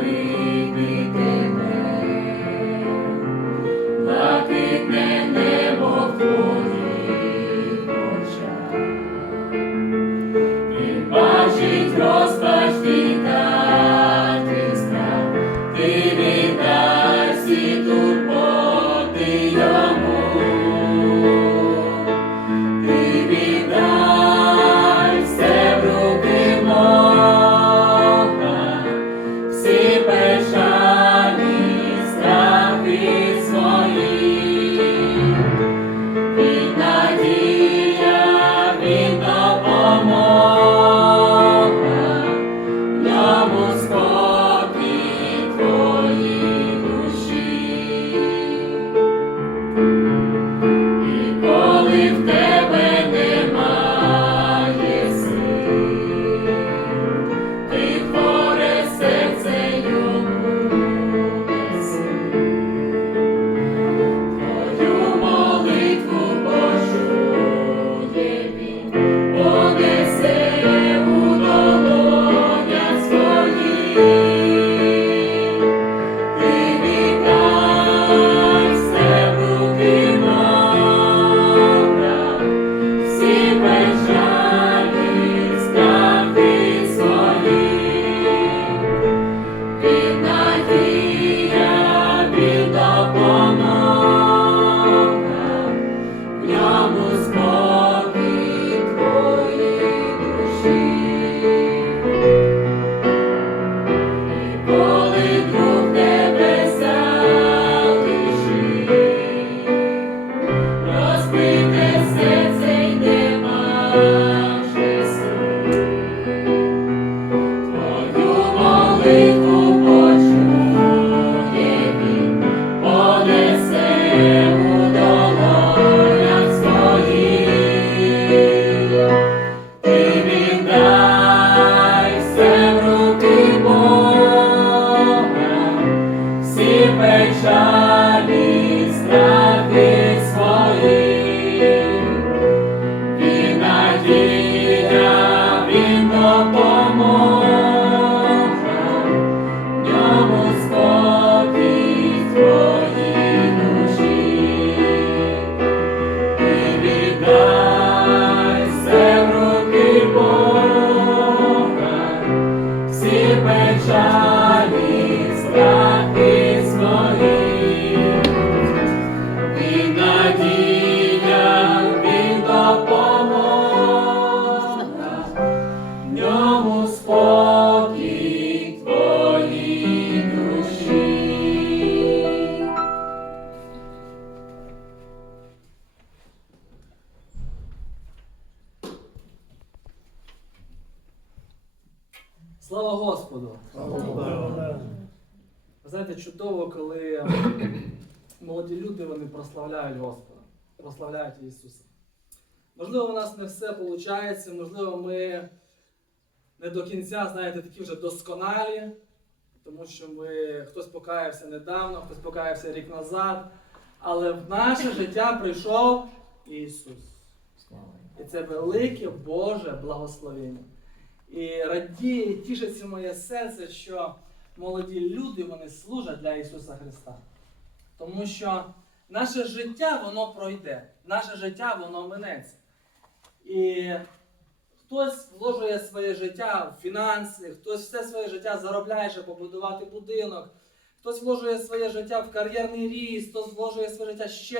славити тебе, блакитне В печалі, страхи Слава Господу! Ви знаєте, чудово, коли молоді люди вони прославляють Господа, прославляють Ісуса. Можливо, у нас не все виходить, можливо, ми не до кінця, знаєте, такі вже досконалі, тому що ми, хтось покаявся недавно, хтось покаявся рік назад, але в наше життя прийшов Ісус. І це велике Боже благословення. І радіє, тішиться моє серце, що молоді люди вони служать для Ісуса Христа. Тому що наше життя воно пройде, наше життя воно минеться. І хтось вложує своє життя в фінанси, хтось все своє життя заробляє, щоб побудувати будинок, хтось вложує своє життя в кар'єрний ріст, хтось вложує своє життя ще